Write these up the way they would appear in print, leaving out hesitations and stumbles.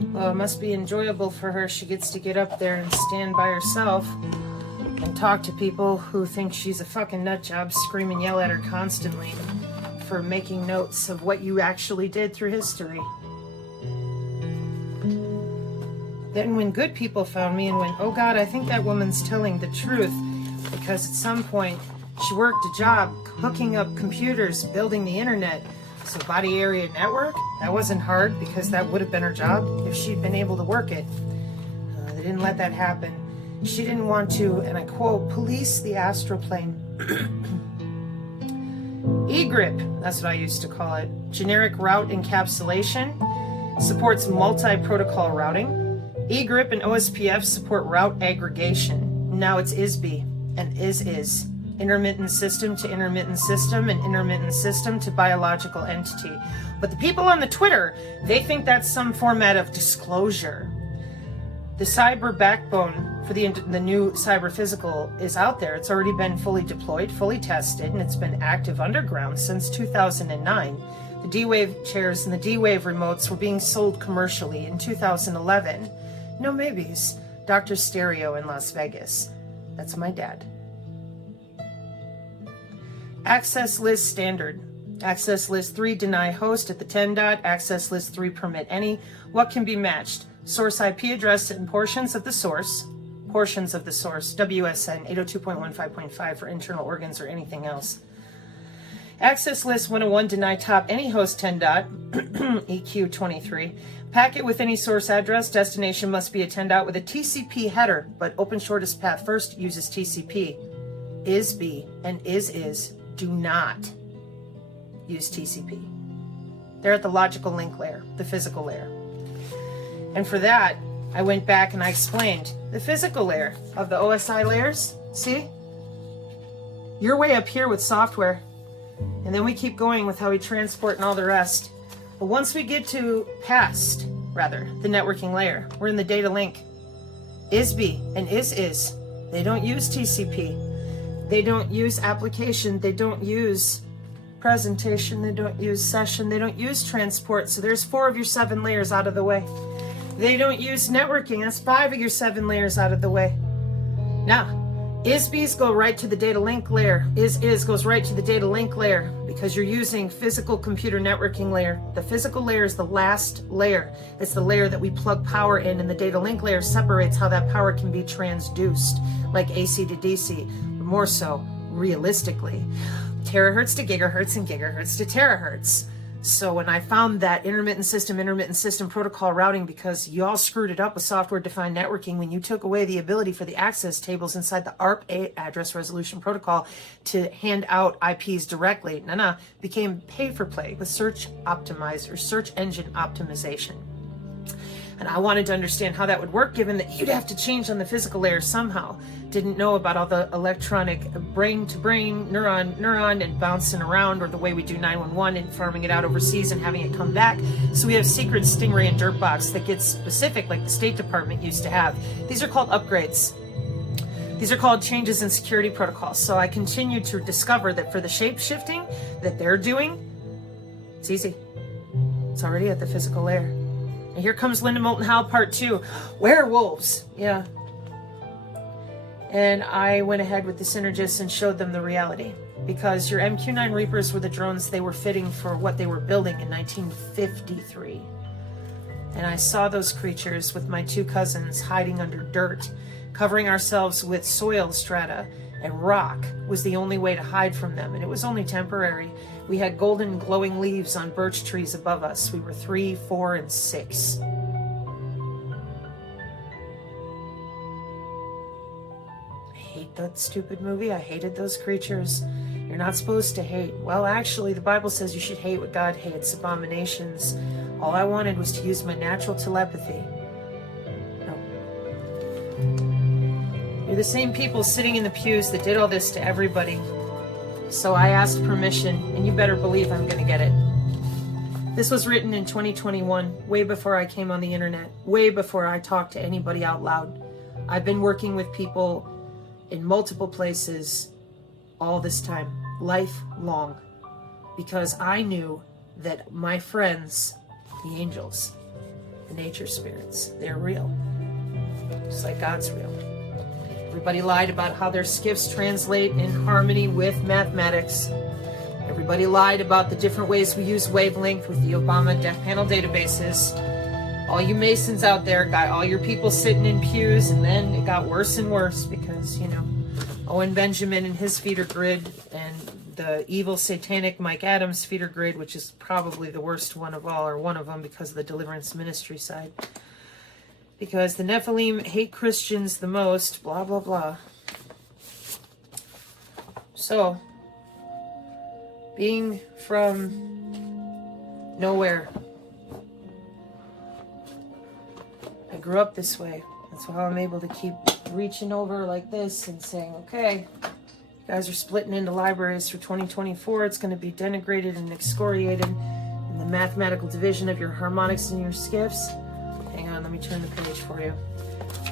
Well, it must be enjoyable for her. She gets to get up there and stand by herself and talk to people who think she's a fucking nut job, scream and yell at her constantly for making notes of what you actually did through history. Then when good people found me and went, oh God, I think that woman's telling the truth, because at some point she worked a job hooking up computers, building the internet. So body area network, that wasn't hard because that would have been her job if she'd been able to work it. They didn't let that happen. She didn't want to, and I quote, police the astral plane. eGRIP, that's what I used to call it. Generic route encapsulation, supports multi-protocol routing. eGRIP and OSPF support route aggregation. Now it's ISB and is. Intermittent system to intermittent system and intermittent system to biological entity. But the people on the Twitter, they think that's some format of disclosure. The cyber backbone for the new cyber physical is out there. It's already been fully deployed, fully tested, and it's been active underground since 2009. The D-Wave chairs and the D-Wave remotes were being sold commercially in 2011. No maybes. Dr. Stereo in Las Vegas. That's my dad. Access list standard. Access list 3 deny host at the 10 dot. Access list 3 permit any. What can be matched? Source IP address and portions of the source. WSN 802.15.5 for internal organs or anything else. Access list 101 deny top any host 10 dot. EQ 23. Packet with any source address. Destination must be a 10 dot with a TCP header, but open shortest path first uses TCP. ISB and is do not use TCP. They're at the logical link layer, the physical layer. And for that, I went back and I explained the physical layer of the OSI layers. See? You're way up here with software. And then we keep going with how we transport and all the rest. But once we get to past, the networking layer, we're in the data link. ISB and is. They don't use TCP. They don't use application, they don't use presentation, they don't use session, they don't use transport. So there's 4 of your 7 layers out of the way. They don't use networking, that's 5 of your 7 layers out of the way. Now, ISBs go right to the data link layer. Is goes right to the data link layer because you're using physical computer networking layer. The physical layer is the last layer. It's the layer that we plug power in, and the data link layer separates how that power can be transduced, like AC to DC. More so, realistically, terahertz to gigahertz and gigahertz to terahertz. So when I found that intermittent system protocol routing, because you all screwed it up with software-defined networking when you took away the ability for the access tables inside the ARP address resolution protocol to hand out IPs directly, became pay-for-play with search optimized or search engine optimization. And I wanted to understand how that would work, given that you'd have to change on the physical layer somehow. Didn't know about all the electronic brain-to-brain, neuron, and bouncing around, or the way we do 911 and farming it out overseas and having it come back. So we have secret Stingray and Dirtbox that gets specific, like the State Department used to have. These are called upgrades. These are called changes in security protocols. So I continue to discover that for the shape-shifting that they're doing, it's easy. It's already at the physical layer. And here comes Linda Moulton Howe part 2. Werewolves. Yeah. And I went ahead with the synergists and showed them the reality. Because your MQ-9 Reapers were the drones they were fitting for what they were building in 1953. And I saw those creatures with my 2 cousins hiding under dirt, covering ourselves with soil strata, and rock was the only way to hide from them. And it was only temporary. We had golden glowing leaves on birch trees above us. We were 3, 4, and 6. I hate that stupid movie. I hated those creatures. You're not supposed to hate. Well, actually, the Bible says you should hate what God hates, abominations. All I wanted was to use my natural telepathy. No. You're the same people sitting in the pews that did all this to everybody. So I asked permission, and you better believe I'm going to get it. This was written in 2021, way before I came on the internet, way before I talked to anybody out loud. I've been working with people in multiple places all this time, lifelong, because I knew that my friends, the angels, the nature spirits. They're real. Just like God's real. Everybody lied about how their skiffs translate in harmony with mathematics. Everybody lied about the different ways we use wavelength with the Obama Death Panel databases. All you Masons out there got all your people sitting in pews, and then it got worse and worse because, you know, Owen Benjamin and his feeder grid, and the evil satanic Mike Adams feeder grid, which is probably the worst one of all, or one of them because of the deliverance ministry side. Because the Nephilim hate Christians the most, blah, blah, blah. So, being from nowhere, I grew up this way. That's how I'm able to keep reaching over like this and saying, okay, you guys are splitting into libraries for 2024. It's going to be denigrated and excoriated in the mathematical division of your harmonics and your skiffs. Hang on, let me turn the page for you.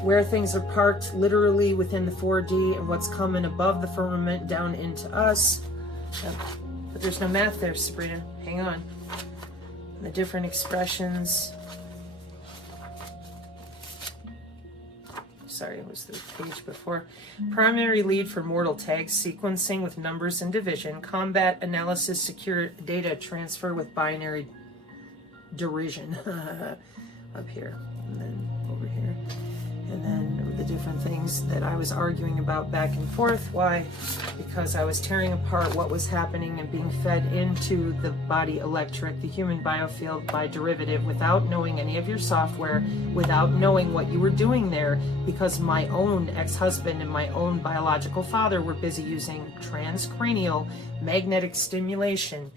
Where things are parked literally within the 4D and what's coming above the firmament down into us. But there's no math there, Sabrina. Hang on. And the different expressions. Sorry, it was the page before. Primary lead for mortal tags, sequencing with numbers and division, combat analysis, secure data transfer with binary derision. Up here, and then over here, and then the different things that I was arguing about back and forth. Why? Because I was tearing apart what was happening and being fed into the body electric, the human biofield, by derivative, without knowing any of your software, without knowing what you were doing there, because my own ex-husband and my own biological father were busy using transcranial magnetic stimulation,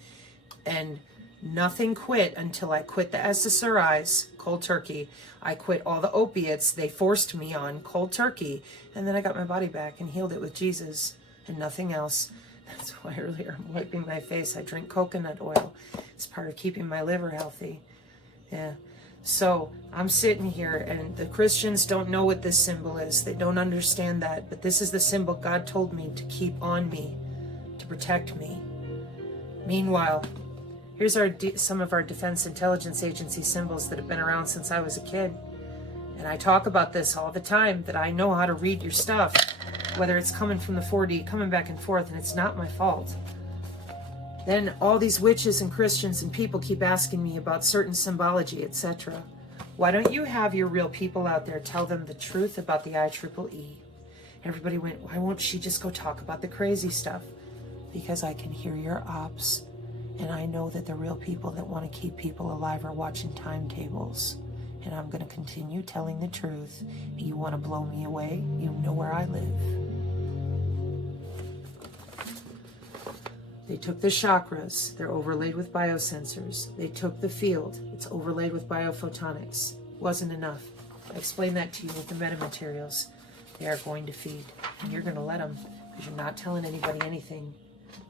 and nothing quit until I quit the SSRIs, cold turkey. I quit all the opiates they forced me on, cold turkey. And then I got my body back and healed it with Jesus and nothing else. That's why earlier I'm wiping my face. I drink coconut oil. It's part of keeping my liver healthy. Yeah. So I'm sitting here, and the Christians don't know what this symbol is. They don't understand that. But this is the symbol God told me to keep on me, to protect me. Meanwhile, here's some of our Defense Intelligence Agency symbols that have been around since I was a kid. And I talk about this all the time, that I know how to read your stuff, whether it's coming from the 4D, coming back and forth, and it's not my fault. Then all these witches and Christians and people keep asking me about certain symbology, etc. Why don't you have your real people out there tell them the truth about the IEEE? Everybody went, why won't she just go talk about the crazy stuff? Because I can hear your ops. And I know that the real people that want to keep people alive are watching timetables. And I'm going to continue telling the truth. You want to blow me away? You know where I live. They took the chakras. They're overlaid with biosensors. They took the field. It's overlaid with biophotonics. Wasn't enough. I explained that to you with the metamaterials. They are going to feed. And you're going to let them, because you're not telling anybody anything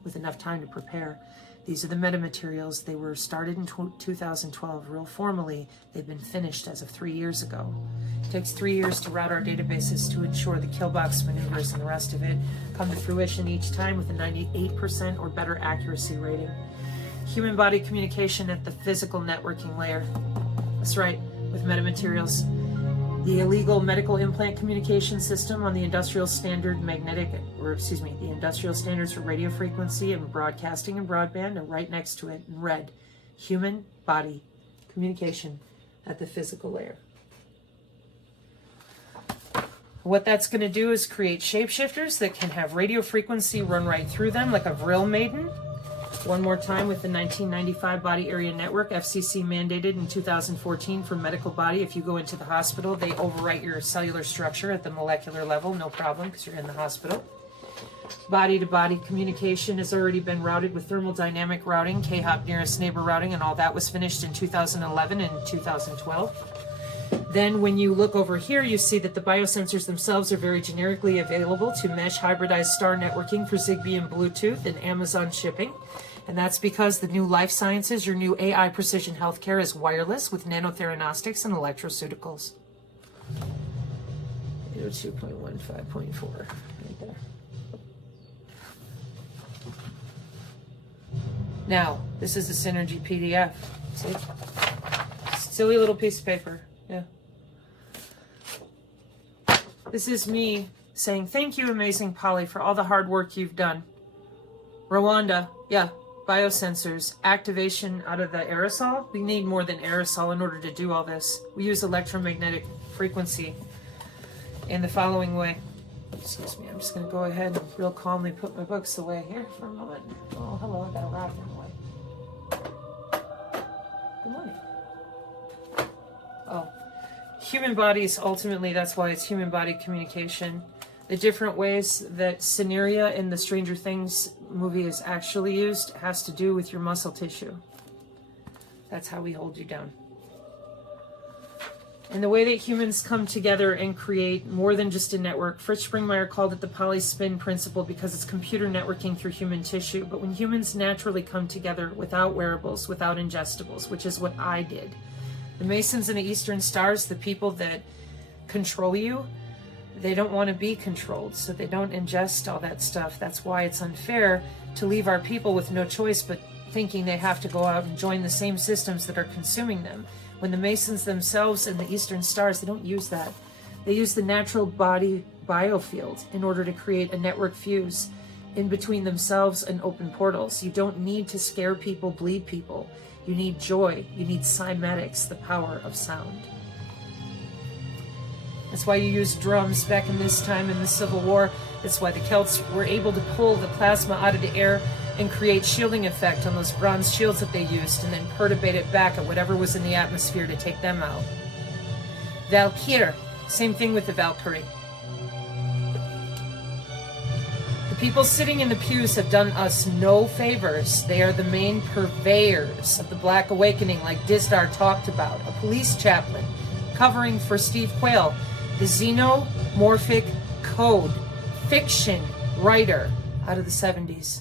with enough time to prepare. These are the metamaterials. They were started in 2012, real formally. They've been finished as of 3 years ago. It takes 3 years to route our databases to ensure the killbox maneuvers and the rest of it come to fruition each time with a 98% or better accuracy rating. Human body communication at the physical networking layer. That's right, with metamaterials. The illegal medical implant communication system on the industrial standard the industrial standards for radio frequency and broadcasting and broadband, and right next to it in red, human body communication at the physical layer. What that's going to do is create shapeshifters that can have radio frequency run right through them like a Vril Maiden. One more time with the 1995 Body Area Network, FCC mandated in 2014 for medical body. If you go into the hospital, they overwrite your cellular structure at the molecular level, no problem, because you're in the hospital. Body-to-body communication has already been routed with thermodynamic routing, K-hop nearest neighbor routing, and all that was finished in 2011 and 2012. Then when you look over here, you see that the biosensors themselves are very generically available to mesh hybridized star networking for Zigbee and Bluetooth and Amazon shipping. And that's because the new life sciences, your new AI precision healthcare, is wireless with nanotheranostics and electroceuticals. 802.15.4, right there. Now, this is the Synergy PDF. See? Silly little piece of paper. Yeah. This is me saying, thank you, amazing Polly, for all the hard work you've done. Rwanda, yeah, biosensors, activation out of the aerosol. We need more than aerosol in order to do all this. We use electromagnetic frequency in the following way. Excuse me, I'm just going to go ahead and real calmly put my books away here for a moment. Oh, hello, I got a rat in the way. Good morning. Oh, human bodies, ultimately, that's why it's human body communication. The different ways that Cineria in the Stranger Things movie is actually used has to do with your muscle tissue. That's how we hold you down. And the way that humans come together and create more than just a network, Fritz Springmeier called it the polyspin principle because it's computer networking through human tissue. But when humans naturally come together without wearables, without ingestibles, which is what I did, the Masons and the Eastern Stars, the people that control you, they don't want to be controlled, so they don't ingest all that stuff. That's why it's unfair to leave our people with no choice but thinking they have to go out and join the same systems that are consuming them. When the Masons themselves and the Eastern Stars, they don't use that. They use the natural body biofield in order to create a network fuse in between themselves and open portals. You don't need to scare people, bleed people. You need joy. You need cymatics, the power of sound. That's why you used drums back in this time in the Civil War. That's why the Celts were able to pull the plasma out of the air and create shielding effect on those bronze shields that they used, and then perturbate it back at whatever was in the atmosphere to take them out. Valkyr, same thing with the Valkyrie. The people sitting in the pews have done us no favors. They are the main purveyors of the Black Awakening, like Dizdar talked about, a police chaplain covering for Steve Quayle, the Xenomorphic Code fiction writer out of the 70s.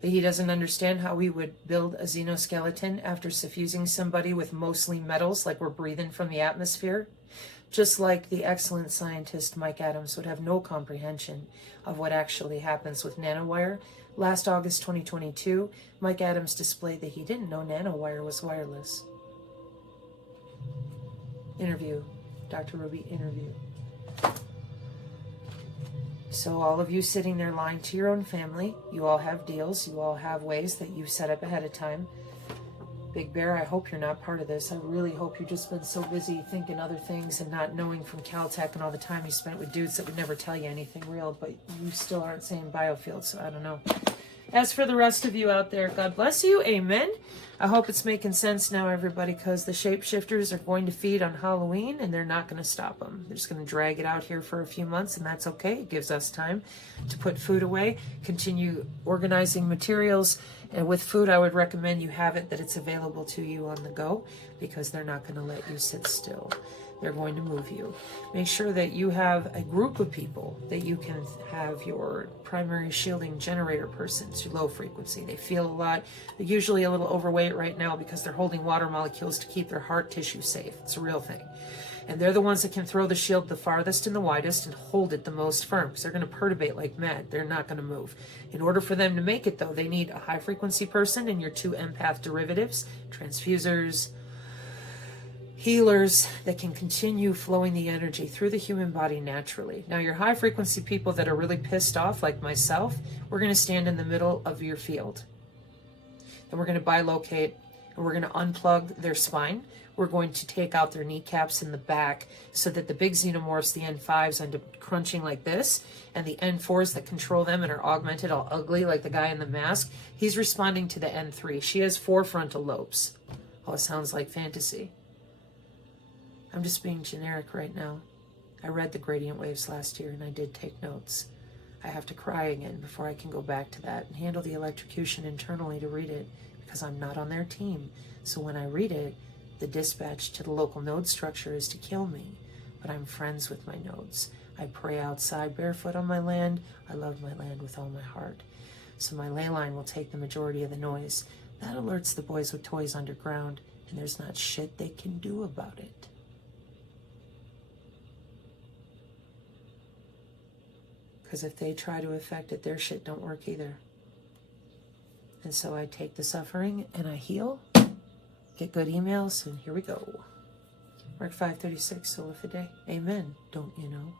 But he doesn't understand how we would build a xenoskeleton after suffusing somebody with mostly metals like we're breathing from the atmosphere. Just like the excellent scientist Mike Adams would have no comprehension of what actually happens with nanowire. Last August 2022, Mike Adams displayed that he didn't know nanowire was wireless. Interview, Dr. Ruby interview. So all of you sitting there lying to your own family, you all have deals, you all have ways that you set up ahead of time. Big Bear, I hope you're not part of this. I really hope you've just been so busy thinking other things and not knowing from Caltech and all the time you spent with dudes that would never tell you anything real, but you still aren't saying biofield, so I don't know. As for the rest of you out there, God bless you. Amen. I hope it's making sense now, everybody, because the shapeshifters are going to feed on Halloween, and they're not going to stop them. They're just going to drag it out here for a few months, and that's okay. It gives us time to put food away, continue organizing materials. And with food, I would recommend you have it that it's available to you on the go, because they're not going to let you sit still. They're going to move you. Make sure that you have a group of people that you can have your primary shielding generator person to low frequency. They feel a lot. They're usually a little overweight right now because they're holding water molecules to keep their heart tissue safe. It's a real thing. And they're the ones that can throw the shield the farthest and the widest and hold it the most firm, because they're going to perturbate like mad. They're not going to move. In order for them to make it, though, they need a high frequency person and your 2 empath derivatives, transfusers, healers that can continue flowing the energy through the human body naturally. Now, your high frequency people that are really pissed off, like myself, we're going to stand in the middle of your field. And we're going to bilocate, and we're going to unplug their spine. We're going to take out their kneecaps in the back so that the big xenomorphs, the N5s, end up crunching like this, and the N4s that control them and are augmented all ugly like the guy in the mask, he's responding to the N3. She has 4 frontal lobes. Oh, it sounds like fantasy. I'm just being generic right now. I read the gradient waves last year and I did take notes. I have to cry again before I can go back to that and handle the electrocution internally to read it, because I'm not on their team. So when I read it, the dispatch to the local node structure is to kill me. But I'm friends with my nodes. I pray outside barefoot on my land. I love my land with all my heart. So my ley line will take the majority of the noise. That alerts the boys with toys underground, and there's not shit they can do about it. Because if they try to affect it, their shit don't work either. And so I take the suffering and I heal, get good emails, and here we go. Mark 5:36, Sola Fide. Amen. Don't you know?